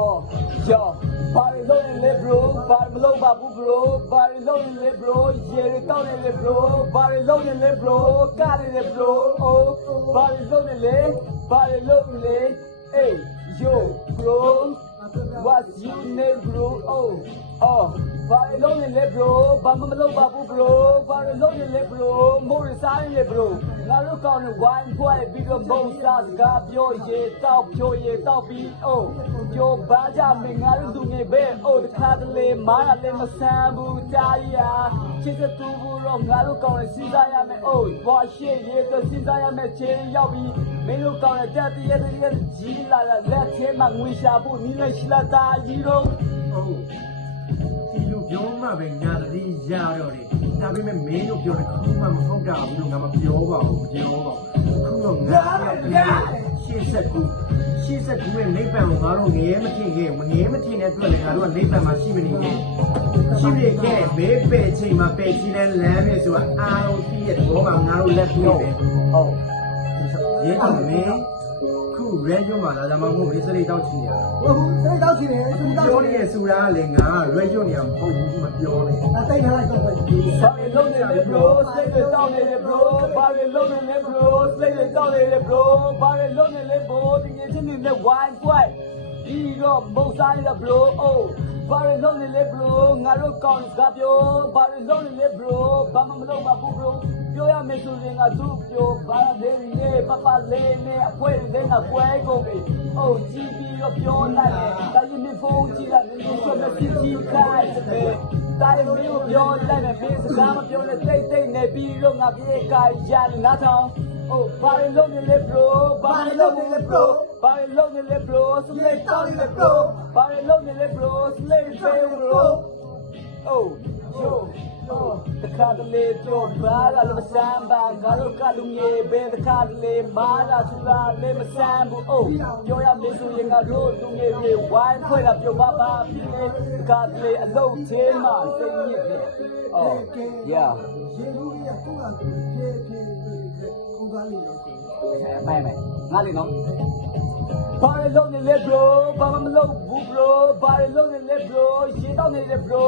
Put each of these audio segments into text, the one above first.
Oh, yo, party loading le bro, party load babu bro, party loading le bro, yeah, loading le bro, party loading le bro, got it le bro, oh, party loading le, hey, yo, bro, what's your name bro, party loading le bro, bamba load babu bro, party loading le bro, more sign le bro, now look on the wine, boy, bigger bones, got your yeah, top beat, oh. ပြောပါကြမင်းငါတို့လူငယ်ပဲအိုးတခါတလေမာရလည်းမဆန်းဘူးတားရချစ်တဲ့သူဘူးတော့ငါတို့ကောင်းတဲ့စဉ်းစားရမယ်အိုးဘာရှေ့ရေးတော့စဉ်းစားရမယ်ချင်းရောက်ပြီးမင်းတို့ကောင်းတဲ့တက်တည်းကြီးလာတဲ့လက်ထဲမှာငွေရှာဖို့နီးလက်ရှိလာတာကြီးတော့ ဟုတ်ဒီလိုပြောမှပဲညာတတိရတော့တယ်ဒါပေမဲ့မင်းတို့ပြောတဲ့ခုမှမဟုတ်တာဘူးလို့ငါမပြောပါဘူးမပြောပါဘူးခုတော့ငါရှေ့ဆက်ကူရဲ့နိဗ္ဗာန်ကိုငါတို့ငရဲမထင်ခဲ့မငရဲမထင်တဲ့အတွက်လည်းငါတို့ကနိဗ္ဗာန်မှာရှိမနေနဲ့ရှိနေခဲ့ဘေးပဲချိန်မှာပဲကြီးတဲ့လမ်းပဲဆိုတာအားလုံးသိတဲ့ဘောမှာငါတို့လက်တွေ့ပဲဟုတ်ရဲတော့မင်းခုရဲရုံမှာလာမဟုတ်ဘူးစရိတ်တောက်ချင်ရဟုတ်စရိတ်တောက်ချင်တယ်ပြောနေရဆိုတာလေငါရဲရုံနေရမဟုတ်ဘူးမပြောနဲ့တိတ်ထားလိုက်တော့Party loading le bro, slay the down le bro, party loading le bro, slay the down le bro, party loading le bro, ဒီနေ့ချင်းနေတဲ့ wine boy ဒီတော့မုံစားရ bro, oh, party loading le bro, ငါတို့ကောင်းစကားပြော party loading le bro, ဘာမှမလုပ်ပါဘူး bro ပြောရမယ်ဆိုရင်ငါတို့ပြောဘာလဲနေပပလေးနဲ့အဖွဲလေးနဲ့ကွဲကုန်ပြီ oh ကြည့်ပြီးတော့ပြောလိုက်တယ်ဒါရင်နေဖုန်းကြည့်လိုက်နေဆိုမဖြစ်ကြည့်ခိုင်းတယ်တိုင်းမျိုးပြောလိုက်တယ်မင်းစကားမပြောနဲ့တိတ်နေပြီးတော့ငါပြေးကြရနားထောင် oh ဘာလို့နေလဲ bro ဘာလို့နေလဲ bro ဘာလို့နေလဲ bro စလေတောင်းနေလဲ bro ဘာလို့နေလဲ bro စလေဖေး bro oh yo oh တခါတလေပြောပါလာလို့စမ်းပါငါတို့ကလူငယ်ပဲတခါတလေမာလာသူလာလေမစမ်းဘူး oh ပြောရမယ်ဆိုရင်ငါတို့လူငယ်တွေဝိုင်းခွဲတာပြောပါပါပြီလေတခါတလေအလုပ်သေးမှစိတ်ညစ်တယ် oh yeah ရေလူကြီးကသူ့ဟာသူဖြည်းခုကားလေးတော့ไม่ငါလေးနော်ဘာလို့နေလဲ bro ဘာမှမလုပ်ဘူး bro ဘာလို့နေလဲ bro ရှင်းတော့နေလဲ bro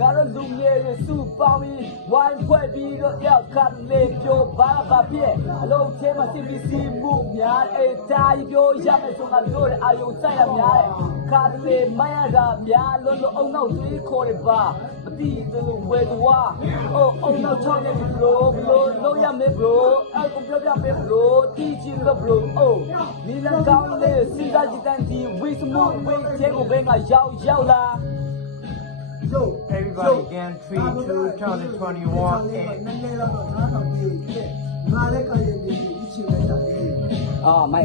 ငါတို့လူငယ်တွေစုပေါင်းပြီးဝိုင်းဖွဲ့ပြီးတော့ရောက်ခတ်လေပြောဘာပြည့်အလုံးထဲမှာစစ်ပြီးစီမှုများအေးတိုင်းပြောရမယ်ဆိုငါတို့အာယုံစိုက်ရများတယ်ခါတလေမရတာများလုံးလုံးအောင်နောက်သေးခေါ်ရပါမတိဘူးလို့ဝယ်သွားအောင်နောက်ချောင်းနေ bro လုံးရမယ် bro အဲ့ကိုပြောပြမယ် bro တီးချင်လို့ bro နီလန်ကောင်းလေးစီကကြတဲ့ဒီဝိစမှုဝိတဲ့ကိုပဲငါရောက်လာ Yo, everybody again 3 2021 and နည်းနည်းတော့နားထောင်ပြီးငါလည်းကရင်ဒီချင်လိုက်တာလေไม่